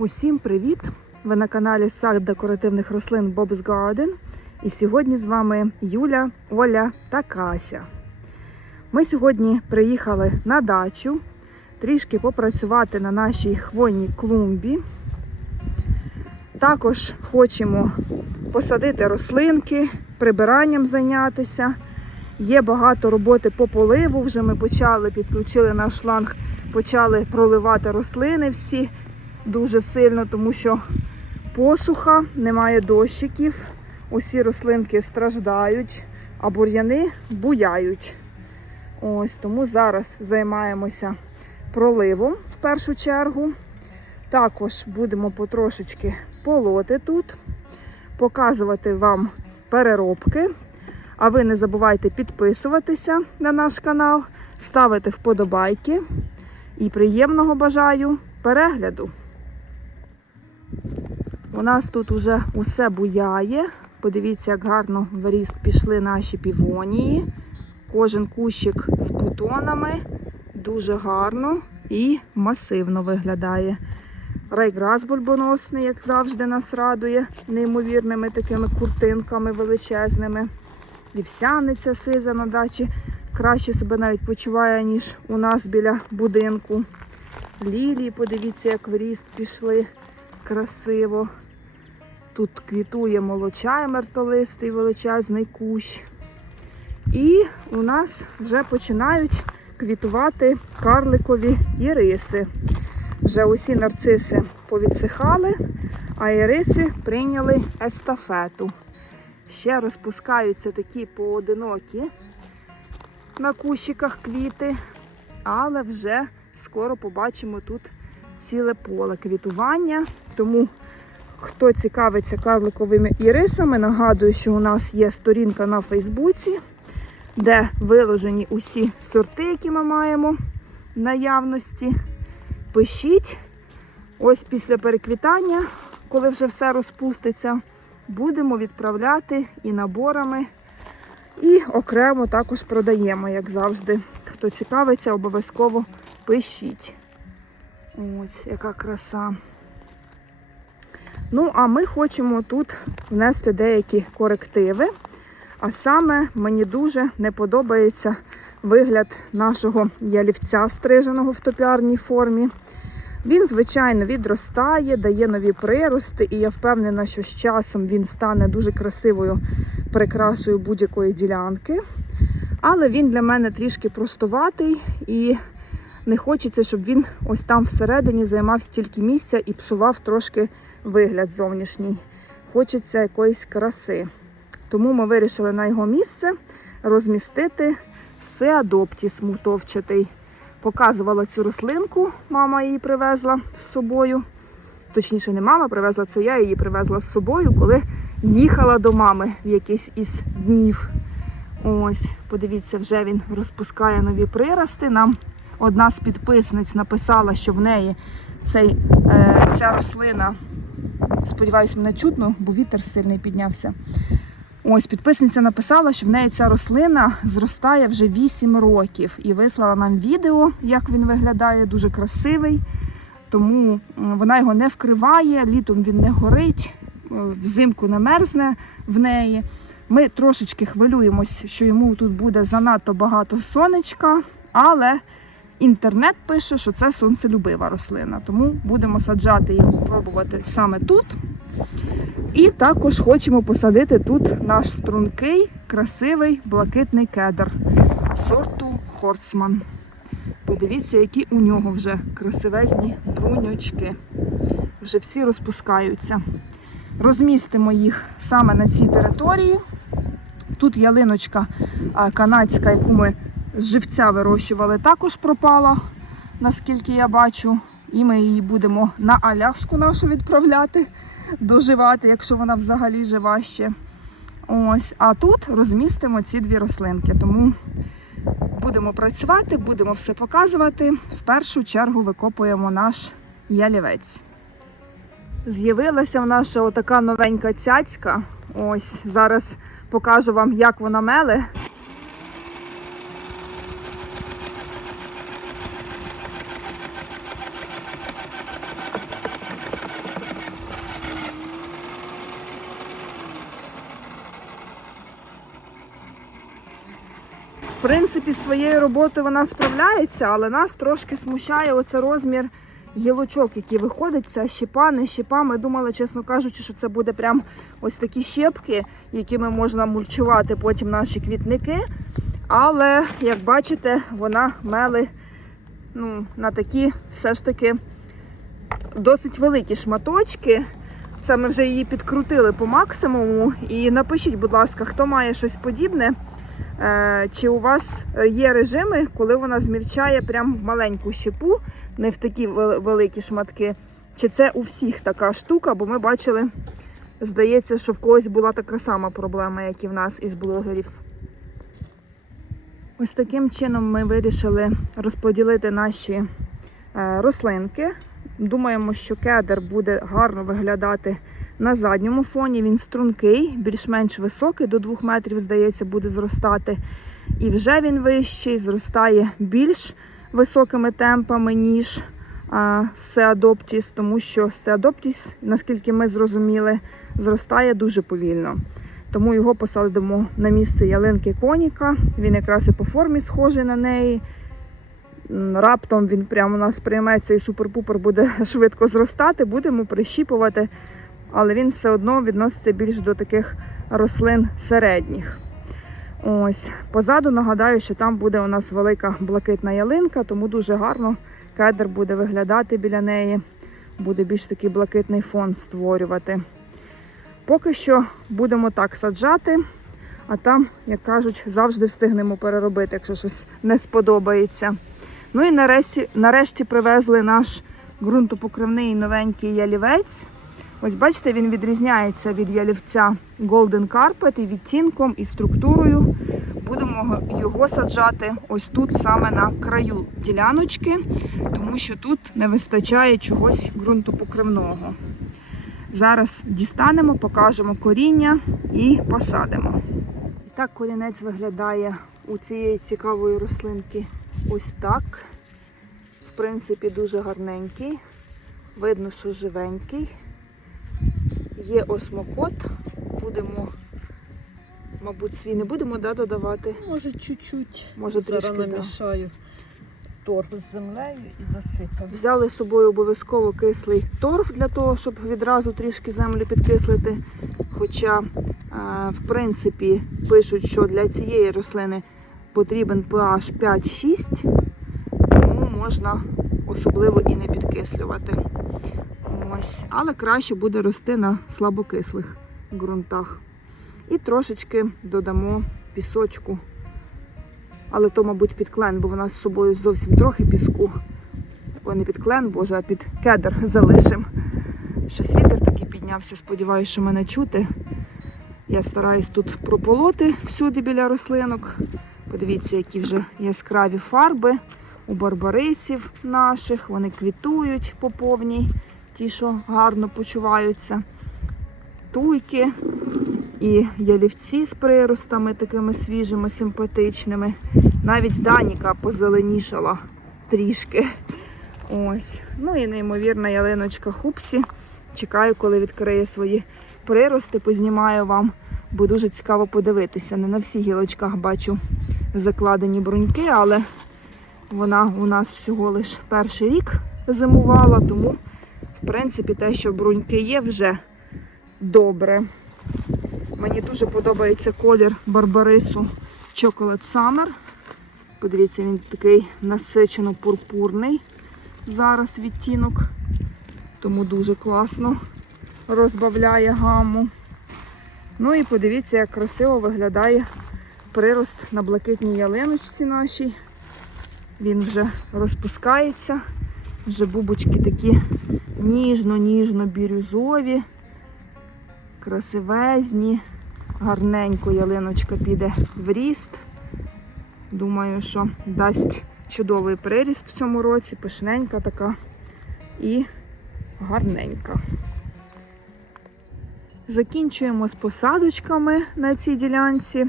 Усім привіт! Ви на каналі Сад декоративних рослин Bob's Garden. І сьогодні з вами Юля, Оля та Кася. Ми сьогодні приїхали на дачу трішки попрацювати на нашій хвойній клумбі. Також хочемо посадити рослинки, прибиранням зайнятися. Є багато роботи по поливу. Вже ми почали, підключили наш шланг, почали проливати рослини всі дуже сильно, тому що посуха, немає дощиків. Усі рослинки страждають, а бур'яни буяють. Ось тому зараз займаємося проливом в першу чергу. Також будемо потрошечки полоти тут, показувати вам переробки. А ви не забувайте підписуватися на наш канал, ставити вподобайки. І приємного бажаю перегляду. У нас тут уже усе буяє. Подивіться, як гарно в ріст пішли наші півонії. Кожен кущик з бутонами. Дуже гарно і масивно виглядає. Райграс бульбоносний, як завжди, нас радує неймовірними такими куртинками величезними. Вівсяниця сиза на дачі краще себе навіть почуває, ніж у нас біля будинку. Лілії, подивіться, як в ріст пішли красиво. Тут квітує молочай мертолистий величезний кущ. І у нас вже починають квітувати карликові іриси. Вже усі нарциси повідсихали, а іриси прийняли естафету. Ще розпускаються такі поодинокі на кущиках квіти, але вже скоро побачимо тут ціле поле квітування. Тому, хто цікавиться карликовими ірисами, нагадую, що у нас є сторінка на Фейсбуці, де виложені усі сорти, які ми маємо наявності. Пишіть. Ось після переквітання, коли вже все розпуститься, будемо відправляти і наборами, і окремо також продаємо, як завжди. Хто цікавиться, обов'язково пишіть. Ось яка краса. Ну, а ми хочемо тут внести деякі корективи. А саме мені дуже не подобається вигляд нашого ялівця стриженого в топіарній формі. Він, звичайно, відростає, дає нові прирости, і я впевнена, що з часом він стане дуже красивою прикрасою будь-якої ділянки. Але він для мене трішки простуватий і не хочеться, щоб він ось там всередині займав стільки місця і псував трошки вигляд зовнішній. Хочеться якоїсь краси. Тому ми вирішили на його місце розмістити сеадоптіс мутовчатий. Показувала цю рослинку, мама її привезла з собою. Точніше, не мама привезла, це я її привезла з собою, коли їхала до мами в якийсь із днів. Ось, подивіться, вже він розпускає нові прирости. Нам одна з підписниць написала, що в неї цей, е, ця рослина, сподіваюсь, мене чутно, бо вітер сильний піднявся. Ось підписниця написала, що в неї ця рослина зростає вже 8 років і вислала нам відео, як він виглядає, дуже красивий. Тому вона його не вкриває, літом він не горить, взимку не мерзне в неї. Ми трошечки хвилюємось, що йому тут буде занадто багато сонечка, але інтернет пише, що це сонцелюбива рослина. Тому будемо саджати його, пробувати саме тут. І також хочемо посадити тут наш стрункий, красивий блакитний кедр сорту Хорсман. Подивіться, які у нього вже красивезні бруньочки. Вже всі розпускаються. Розмістимо їх саме на цій території. Тут ялиночка канадська, яку ми з живця вирощували, також пропала, наскільки я бачу. І ми її будемо на Аляску нашу відправляти, доживати, якщо вона взагалі жива ще. Ось, А тут розмістимо ці дві рослинки. Тому будемо працювати, будемо все показувати. В першу чергу викопуємо наш ялівець. З'явилася в ще отака новенька цяцька. Ось, зараз покажу вам, як вона меле. В принципі, своєю роботою вона справляється, але нас трошки смущає оце розмір гілочок, які виходять. Це щепа, не щепа. Ми думали, чесно кажучи, що це буде прям ось такі щепки, якими можна мульчувати потім наші квітники. Але, як бачите, вона мели ну, на такі все ж таки досить великі шматочки. Це ми вже її підкрутили по максимуму. І напишіть, будь ласка, хто має щось подібне. Е, Чи у вас є режими, коли вона змільчає прямо в маленьку щепу, не в такі великі шматки? Чи це у всіх така штука? Бо ми бачили, здається, що в когось була така сама проблема, як і в нас із блогерів. Ось таким чином ми вирішили розподілити наші е, рослинки. Думаємо, що кедр буде гарно виглядати на задньому фоні. Він стрункий, більш-менш високий, до 2 метрів, здається, буде зростати. І вже він вищий, зростає більш високими темпами, ніж Сеадоптіс, тому що Сеадоптіс, наскільки ми зрозуміли, зростає дуже повільно. Тому його посадимо на місце ялинки коніка. Він якраз і по формі схожий на неї. Раптом він прямо у нас прийметься і супер-пупер буде швидко зростати, будемо прищіпувати, але він все одно відноситься більш до таких рослин середніх. Ось позаду нагадаю, що там буде у нас велика блакитна ялинка, тому дуже гарно кедр буде виглядати біля неї, буде більш такий блакитний фон створювати. Поки що будемо так саджати, а там, як кажуть, завжди встигнемо переробити, якщо щось не сподобається. Ну і нарешті, нарешті привезли наш ґрунтопокривний новенький ялівець. Ось бачите, він відрізняється від ялівця Golden Carpet і відтінком, і структурою. Будемо його саджати ось тут, саме на краю діляночки, тому що тут не вистачає чогось ґрунтопокривного. Зараз дістанемо, покажемо коріння і посадимо. І так корінець виглядає у цієї цікавої рослинки ось так. В принципі, дуже гарненький. Видно, що живенький. Є осмокот. Будемо, мабуть, свій не будемо да, додавати. Може, чуть-чуть. Може, Зараз трішки, намішаю торф з землею і засипав. Взяли з собою обов'язково кислий торф для того, щоб відразу трішки землю підкислити. Хоча, е, в принципі, пишуть, що для цієї рослини потрібен pH 5-6, тому можна особливо і не підкислювати. Ось. Але краще буде рости на слабокислих ґрунтах. І трошечки додамо пісочку. Але то, мабуть, під клен, бо вона з собою зовсім трохи піску. Ой, не під клен, боже, а під кедр залишимо. Щось вітер такий піднявся, сподіваюся, що мене чути. Я стараюсь тут прополоти всюди біля рослинок. Подивіться, які вже яскраві фарби у барбарисів наших. Вони квітують по повній, ті, що гарно почуваються. Туйки і ялівці з приростами такими свіжими, симпатичними. Навіть Даніка позеленішала трішки. Ось. Ну і неймовірна ялиночка Хупсі. Чекаю, коли відкриє свої прирости, познімаю вам, бо дуже цікаво подивитися. Не на всіх гілочках бачу закладені бруньки, але вона у нас всього лиш перший рік зимувала, тому, в принципі, те, що бруньки є, вже добре. Мені дуже подобається колір Барбарису Chocolate Summer. Подивіться, він такий насичено пурпурний зараз відтінок. Тому дуже класно розбавляє гаму. Ну і подивіться, як красиво виглядає прирост на блакитній ялиночці нашій. Він вже розпускається. Вже бубочки такі ніжно-ніжно бірюзові, красивезні. Гарненько ялиночка піде в ріст. Думаю, що дасть чудовий приріст в цьому році, пишненька така і гарненька. Закінчуємо з посадочками на цій ділянці.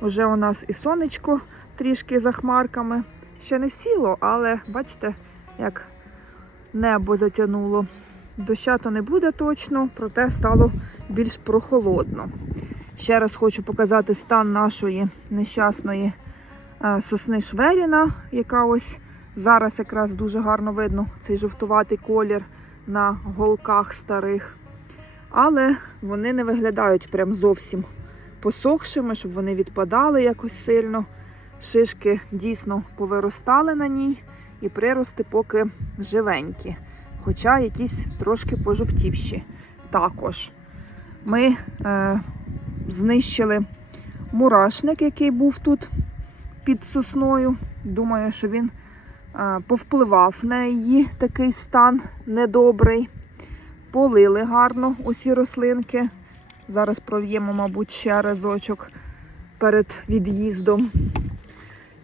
Уже у нас і сонечко трішки за хмарками. Ще не сіло, але бачите, як небо затягнуло. Доща то не буде точно, проте стало більш прохолодно. Ще раз хочу показати стан нашої нещасної е, сосни Шверіна, яка ось зараз якраз дуже гарно видно цей жовтуватий колір на голках старих. Але вони не виглядають прям зовсім посохшими, щоб вони відпадали якось сильно. Шишки дійсно повиростали на ній, і прирости поки живенькі, хоча якісь трошки пожовтівші також. Ми е, знищили мурашник, який був тут під сосною. Думаю, що він е, повпливав на її такий стан недобрий. Полили гарно усі рослинки. Зараз прольємо, мабуть, ще разочок перед від'їздом.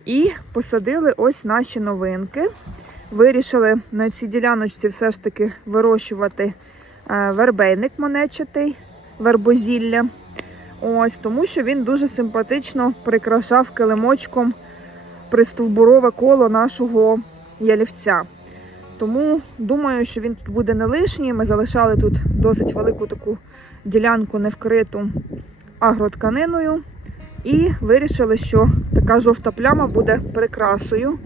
І посадили ось наші новинки. Вирішили на цій діляночці все ж таки вирощувати е, вербейник монечатий, вербозілля. Ось, тому що він дуже симпатично прикрашав килимочком пристовбурове коло нашого ялівця. Тому думаю, що він тут буде не лишній. Ми залишали тут досить велику таку ділянку невкриту агротканиною. І вирішили, що така жовта пляма буде прикрасою,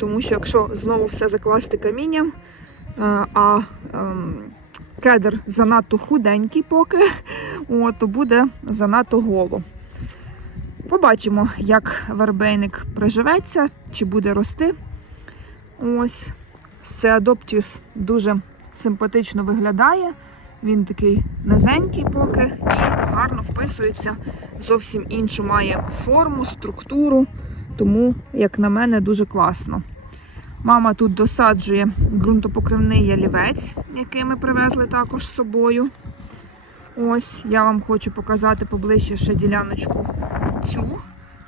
тому що якщо знову все закласти камінням, е, а ем, кедр занадто худенький поки, то буде занадто голо. Побачимо, як вербейник приживеться, чи буде рости. Ось Сеадоптіус дуже симпатично виглядає. Він такий низенький поки і гарно вписується. Зовсім іншу має форму, структуру, тому, як на мене, дуже класно. Мама тут досаджує ґрунтопокривний ялівець, який ми привезли також з собою. Ось я вам хочу показати поближче ще діляночку цю,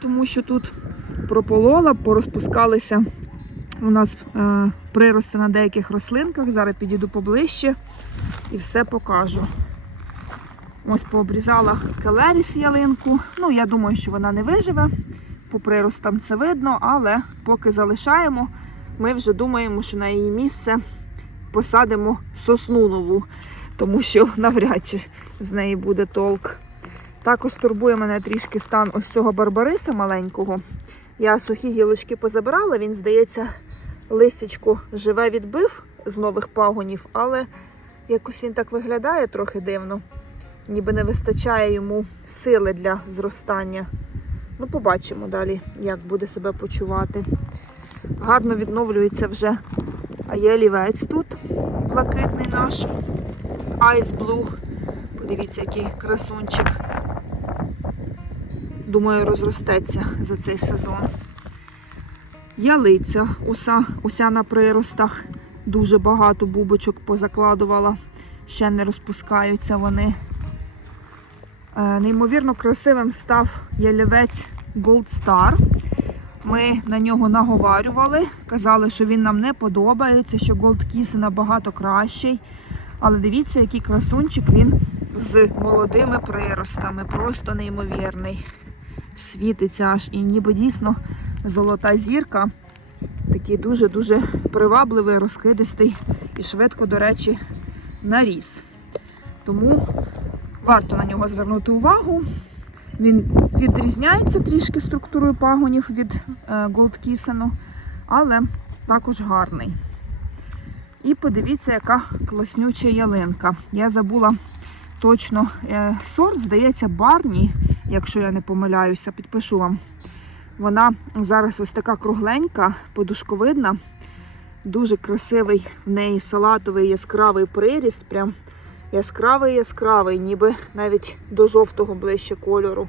тому що тут прополола, порозпускалися у нас е, прирости на деяких рослинках. Зараз підійду поближче і все покажу. Ось пообрізала келеріс ялинку. Ну, я думаю, що вона не виживе. По приростам це видно, але поки залишаємо, ми вже думаємо, що на її місце посадимо сосну нову, тому що навряд чи з неї буде толк. Також турбує мене трішки стан ось цього барбариса маленького. Я сухі гілочки позабирала, він, здається, листячко живе відбив з нових пагонів, але якось він так виглядає трохи дивно. Ніби не вистачає йому сили для зростання. Ну, побачимо далі, як буде себе почувати. Гарно відновлюється вже аєлівець тут, блакитний наш. Ice Blue. Подивіться, який красунчик. Думаю, розростеться за цей сезон. Ялиця уся, уся на приростах. Дуже багато бубочок позакладувала. Ще не розпускаються вони. Е, Неймовірно красивим став ялівець Gold Star. Ми на нього наговарювали, казали, що він нам не подобається, що Gold Kiss набагато кращий. Але дивіться, який красунчик він з молодими приростами. Просто неймовірний. Світиться аж і ніби дійсно золота зірка. Такий дуже-дуже привабливий, розкидистий і швидко, до речі, наріс. Тому варто на нього звернути увагу. Він відрізняється трішки структурою пагонів від Голдкісену, але також гарний. І подивіться, яка класнюча ялинка. Я забула точно е, сорт, здається, Барні, якщо я не помиляюся, підпишу вам. Вона зараз ось така кругленька, подушковидна. Дуже красивий в неї салатовий яскравий приріст. Прям яскравий яскравий, ніби навіть до жовтого ближче кольору.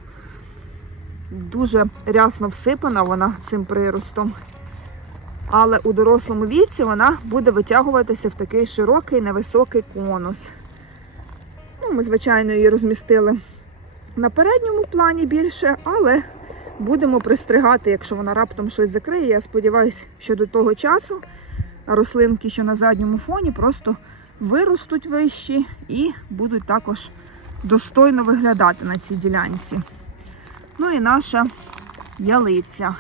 Дуже рясно всипана вона цим приростом. Але у дорослому віці вона буде витягуватися в такий широкий невисокий конус. Ну, Ми, звичайно, її розмістили на передньому плані більше, але будемо пристригати, якщо вона раптом щось закриє. Я сподіваюся, що до того часу рослинки, що на задньому фоні, просто виростуть вищі і будуть також достойно виглядати на цій ділянці. Ну і наша ялиця.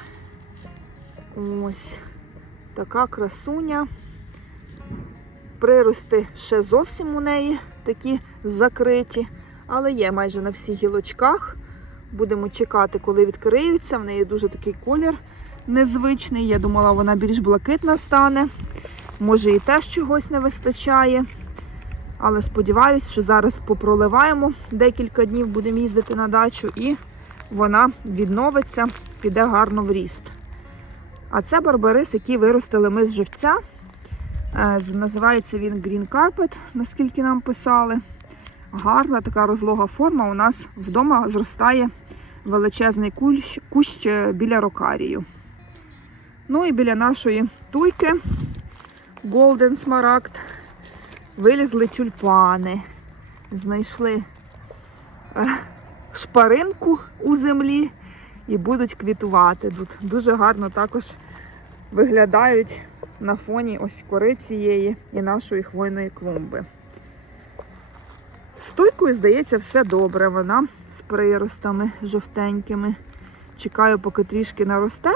Ось така красуня. Прирости ще зовсім у неї такі закриті, але є майже на всіх гілочках. Будемо чекати, коли відкриються. В неї дуже такий колір незвичний. Я думала, вона більш блакитна стане. Може, і теж чогось не вистачає. Але сподіваюся, що зараз попроливаємо декілька днів, будемо їздити на дачу, і вона відновиться, піде гарно в ріст. А це барбарис, який виростили ми з живця. Е, Називається він Green Carpet, наскільки нам писали. Гарна така розлога форма. У нас вдома зростає величезний кущ, кущ е, біля рокарію. Ну і біля нашої туйки Golden Smaragd вилізли тюльпани. Знайшли е, шпаринку у землі і будуть квітувати. Тут дуже гарно також виглядають на фоні ось кори цієї і нашої хвойної клумби. З туйкою, здається, все добре. Вона з приростами жовтенькими. Чекаю, поки трішки наросте,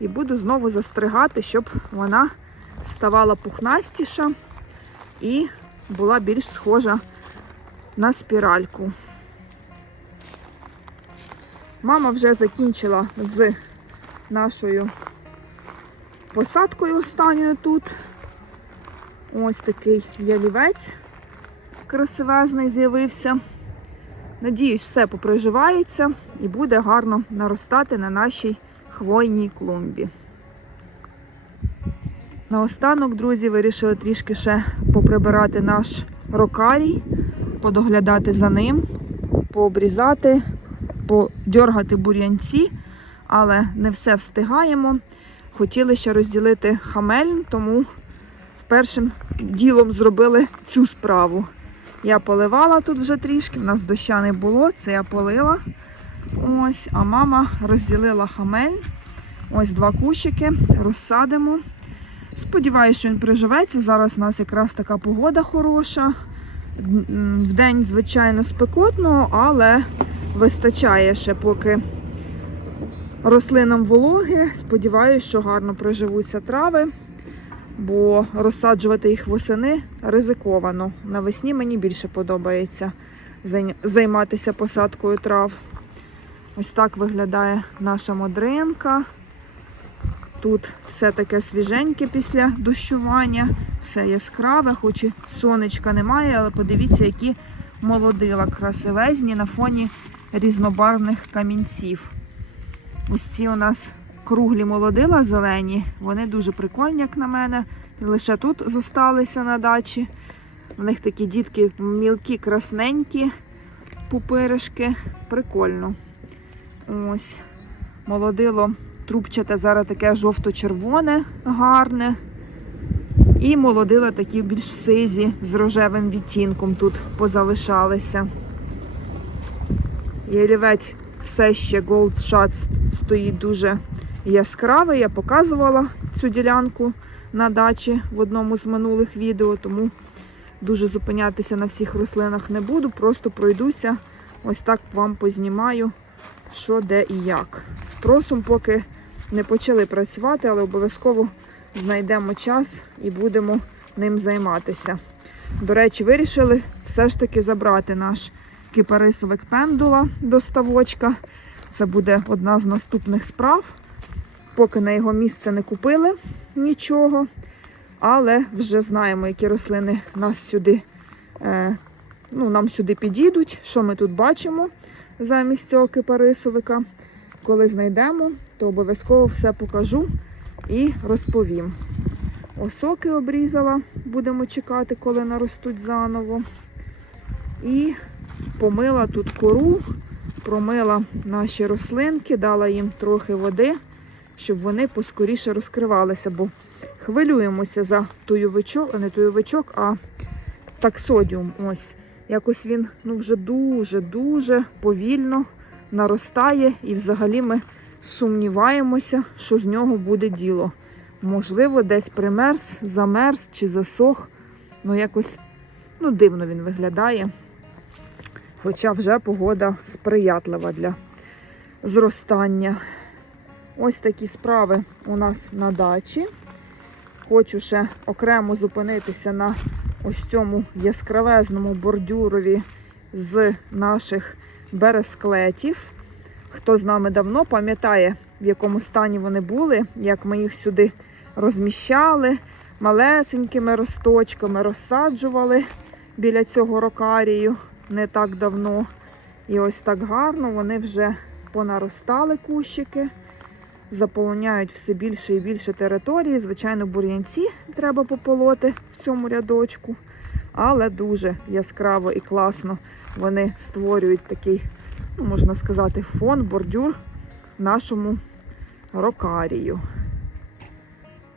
і буду знову застригати, щоб вона ставала пухнастіша і була більш схожа на спіральку. Мама вже закінчила з нашою посадкою останньою тут. Ось такий ялівець красивезний з'явився. Надіюсь, все поприживається і буде гарно наростати на нашій хвойній клумбі. Наостанок, друзі, вирішили трішки ще поприбирати наш рокарій, подоглядати за ним, пообрізати, подьоргати бур'янці, але не все встигаємо. Хотіли ще розділити хамель, тому першим ділом зробили цю справу. Я поливала тут вже трішки, в нас доща не було, це я полила. Ось, а мама розділила хамель. Ось два кущики, розсадимо. Сподіваюсь, що він приживеться. Зараз у нас якраз така погода хороша. М, Вдень, звичайно, спекотно, але вистачає ще поки рослинам вологи. Сподіваюсь, що гарно приживуться трави, бо розсаджувати їх восени ризиковано. Навесні мені більше подобається займатися посадкою трав. Ось так виглядає наша модринка. Тут все таке свіженьке після дощування, все яскраве, хоч і сонечка немає, але подивіться, які молодила красивезні на фоні різнобарвних камінців. Ось ці у нас круглі молодила зелені, вони дуже прикольні, як на мене. Лише тут зосталися на дачі. В них такі дітки мілкі, красненькі пупиришки. Прикольно. Ось. Молодило трубчате зараз таке жовто-червоне, гарне. І молодила такі більш сизі з рожевим відтінком тут позалишалися. Ялівець все ще Gold Shots стоїть дуже яскравий. Я показувала цю ділянку на дачі в одному з минулих відео, тому дуже зупинятися на всіх рослинах не буду. Просто пройдуся, ось так вам познімаю, що де і як. Спросом поки не почали працювати, але обов'язково знайдемо час і будемо ним займатися. До речі, вирішили все ж таки забрати наш кипарисовик пендула до ставочка. Це буде одна з наступних справ. Поки на його місце не купили нічого, але вже знаємо, які рослини нас сюди, е, ну, нам сюди підійдуть, що ми тут бачимо замість цього кипарисовика. Коли знайдемо, то обов'язково все покажу і розповім. Осоки обрізала, будемо чекати, коли наростуть заново. І помила тут кору, промила наші рослинки, дала їм трохи води, щоб вони поскоріше розкривалися, бо хвилюємося за туйовичок, а не туйовичок, а таксодіум. Ось. Якось він ну, вже дуже-дуже повільно наростає, і взагалі ми сумніваємося, що з нього буде діло. Можливо, десь примерз, замерз чи засох. Ну, якось ну, дивно він виглядає. Хоча вже погода сприятлива для зростання. Ось такі справи у нас на дачі. Хочу ще окремо зупинитися на ось цьому яскравезному бордюрові з наших бересклетів. Хто з нами давно пам'ятає в якому стані вони були, як ми їх сюди розміщали, малесенькими росточками розсаджували біля цього рокарію не так давно. І ось так гарно вони вже понаростали кущики, заполоняють все більше і більше території. Звичайно, бур'янці треба пополоти в цьому рядочку, але дуже яскраво і класно вони створюють такий, ну, можна сказати, фон, бордюр нашому рокарію.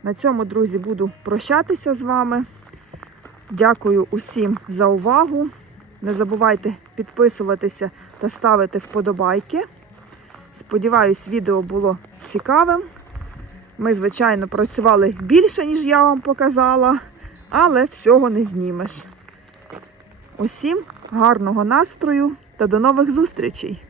На цьому, друзі, буду прощатися з вами. Дякую усім за увагу. Не забувайте підписуватися та ставити вподобайки. Сподіваюсь, відео було цікавим. Ми, звичайно, працювали більше, ніж я вам показала, але всього не знімеш. Усім гарного настрою та до нових зустрічей!